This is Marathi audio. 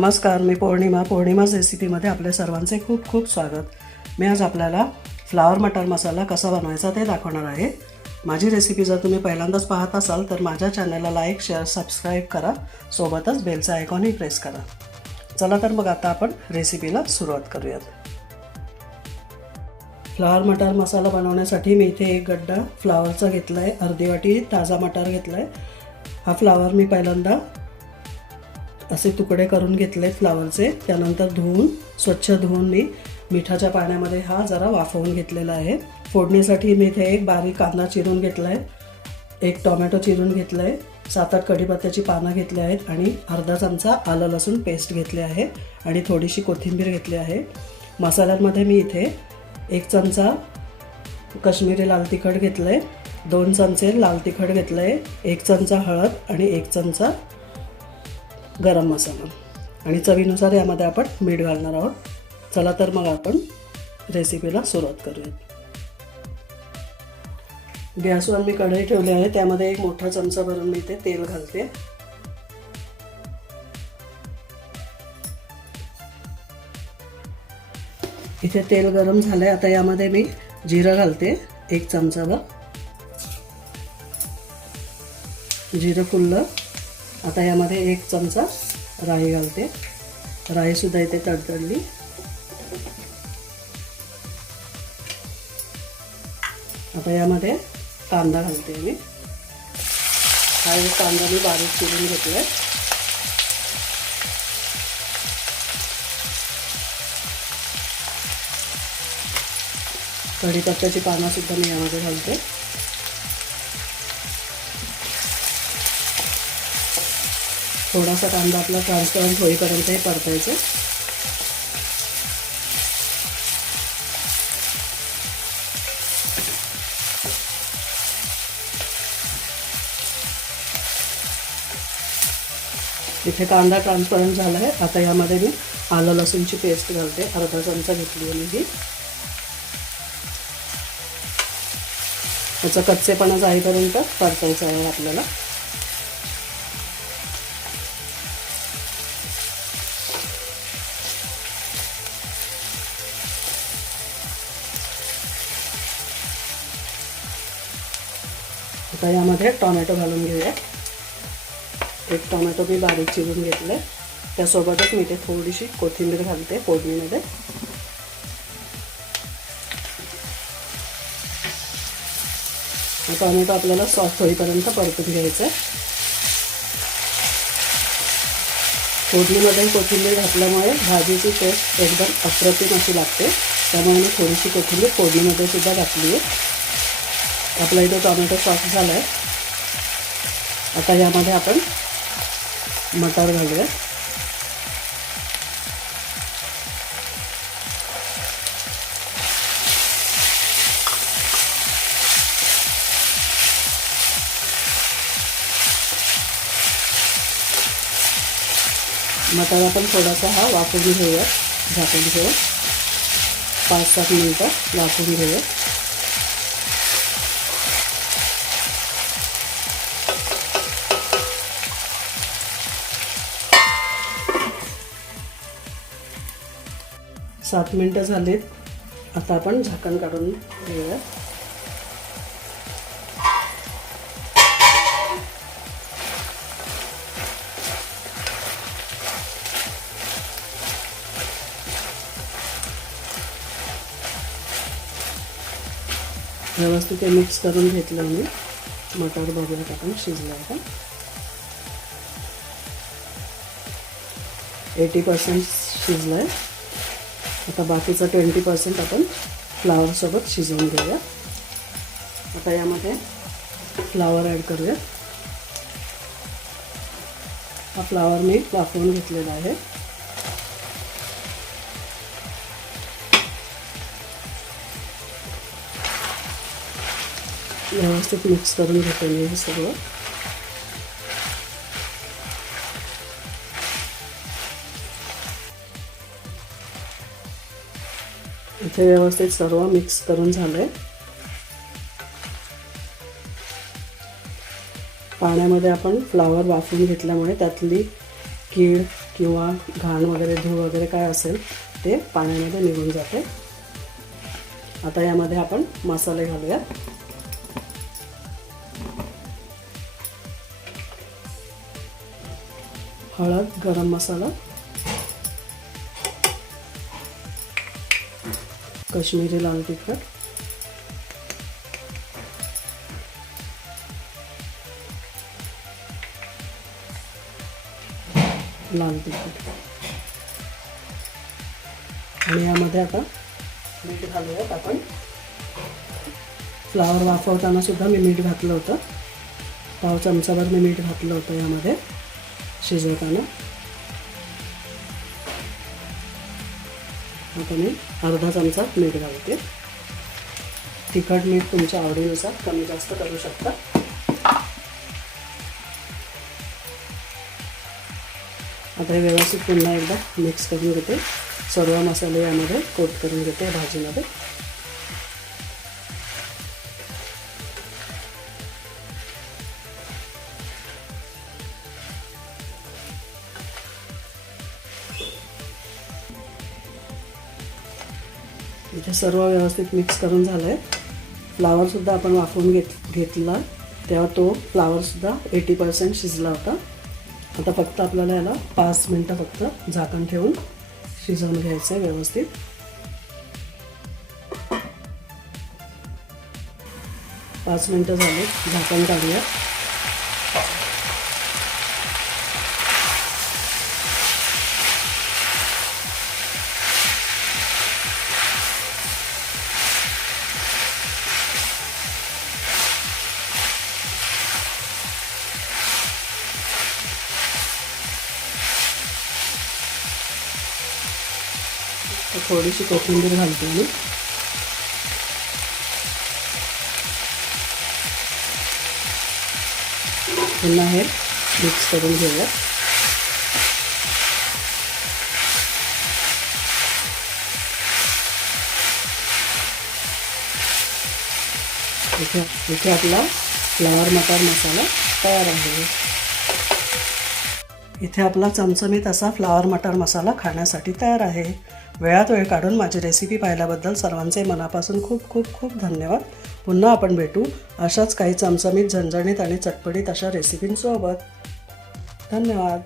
नमस्कार मी पौर्णिमा पौर्णिमाच रेसिपीमध्ये आपल्या सर्वांचे खूप खूप स्वागत. मी आज आपल्याला फ्लावर मटर मसाला कसा बनवायचा ते दाखवणार आहे. माझी रेसिपी जर तुम्ही पहिल्यांदाच पाहत असाल तर माझ्या चॅनलला लाईक शेअर सबस्क्राईब करा. सोबतच बेलचा आयकॉनही प्रेस करा. चला तर मग आता आपण रेसिपीला सुरुवात करूयात. फ्लावर मटार मसाला बनवण्यासाठी मी इथे एक गड्डा फ्लावरचा घेतला आहे अर्धी वाटी ताजा मटार घेतला आहे हा फ्लावर मी पहिल्यांदा असे तुकडे करून घेतले फ्लावरचे. त्यानंतर धुवून स्वच्छ धुवून मी मिठाच्या पाण्यामध्ये हा जरा वाफवून घेतलेला आहे. फोडणीसाठी मी इथे एक बारीक कांदा चिरून घेतला आहे एक टोमॅटो चिरून घेतला आहे सात आठ कढीपत्त्याची पानं घेतली आहेत आणि अर्धा चमचा आलं लसूण पेस्ट घेतली आहे आणि थोडीशी कोथिंबीर घेतली आहे. मसाल्यांमध्ये मी इथे एक चमचा कश्मीरी लाल तिखट घेतलं आहे दोन चमचे लाल तिखट घेतलं आहे एक चमचा हळद आणि एक चमचा गरम मसाला. आणि चवीनुसार यामध्ये आपण मीठ घालणार आहोत. चला तर मग आपण रेसिपीला सुरुवात करूयात. गॅसवर मी कढई ठेवली आहे. त्यामध्ये एक मोठा चमचा भरून मी ते तेल घालते. इथे तेल गरम झालंय. आता यामध्ये मी जिरं घालते. एक चमचाभर. जिरं फुललं. आता यामध्ये एक चमचा राई घालते. राईसुद्धा इथे तडतडली. आता यामध्ये कांदा घालते मी. हा एक कांदा मी बारीक चिरून घेतला आहे कढीपत्त्याची पानंसुद्धा मी यामध्ये घालते. थोडासा कांदा आपला ट्रान्सपरंट होईपर्यंत हे परतायचं. इथे कांदा ट्रान्सपरंट झाला आहे आता यामध्ये मी आलं लसूणची पेस्ट घालते. अर्धा चमचा घेतली आहे मी ही. त्याचा कच्चेपणा जाईपर्यंत परतायचं आहे आपल्याला. आता यामध्ये टोमॅटो घालून घेऊया एक टोमॅटो मी बारीक चिरून घेतले त्यासोबतच मी ते थोडीशी कोथिंबीर घालते फोडणीमध्ये टोमॅटो आपल्याला सॉफ्ट होईपर्यंत परतून घ्यायचं आहे फोडणीमध्ये कोथिंबीर घातल्यामुळे भाजीची टेस्ट एकदम अप्रतिम अशी लागते त्यामुळे मी थोडीशी कोथिंबीर फोडणीमध्ये सुद्धा घातली आहे आपला इथं टोमॅटो सॉफ्ट झाला आहे आता यामध्ये आपण मटार घालूया. मटार आपण थोडासा हा वाफून घेऊया, झाकून घेऊ पाच सात मिनटं वाफून घेऊया. सात मिनटं झालीत. आता आपण झाकण काढून घेऊया. व्यवस्थित ते मिक्स करून घेतलं मी. मटार बघूयात टाकून शिजलं आहे. का एटी पर्सेंट शिजलं आहे आता बाकीचं ट्वेंटी पर्सेंट आपण फ्लावरसोबत शिजवून घेऊया. आता यामध्ये फ्लावर ॲड करूया. हा फ्लावर मी वाफवून घेतलेला आहे. व्यवस्थित मिक्स करून घेते मी हे सगळं. इथे व्यवस्थित सर्व मिक्स करून झालं आहे पाण्यामध्ये आपण फ्लावर वाफवून घेतल्यामुळे त्यातली कीड किंवा घाण वगैरे धूळ वगैरे काय असेल ते पाण्यामध्ये निघून जाते. आता यामध्ये आपण मसाले घालूया हळद गरम मसाला कश्मीरी लाल तिखट. लाल तिखट. आणि यामध्ये आता मीठ घालूयात आपण. फ्लावर वाफवताना सुद्धा मी मीठ घातलं होतं. पाव चमचाभर मी मीठ घातलं होतं यामध्ये शिजवताना. आता मी अर्धा चमचा मीठ घालते. तिखट मीठ तुमच्या आवडीनुसार कमी जास्त करू शकता. आता हे व्यवस्थित पुन्हा एकदा मिक्स करून घेते. सर्व मसाले यामध्ये कोट करून घेते भाजीमध्ये. इथे सर्व व्यवस्थित मिक्स करून झालं आहे फ्लावरसुद्धा आपण वाफवून घेत घेतला. तेव्हा तो फ्लावरसुद्धा एटी पर्सेंट शिजला होता. आता फक्त आपल्याला याला पाच मिनटं फक्त झाकण ठेवून शिजवून घ्यायचं आहे व्यवस्थित. पाच मिनटं झाले. झाकण काढूया थोडीशी कोथिंबीर घालते मी. पुन्हा हे मिक्स करून घेऊया. इथे इथे आपला फ्लावर मटार मसाला तयार आहे. इथे आपला चमचमीत असा फ्लावर मटार मसाला खाण्यासाठी तयार आहे. वेळात वेळ काढून माझी रेसिपी पाहिल्याबद्दल सर्वांचे मनापासून खूप खूप खूप धन्यवाद. पुन्हा आपण भेटू अशाच काही चमचमीत झणझणीत आणि चटपटीत अशा रेसिपींसोबत धन्यवाद.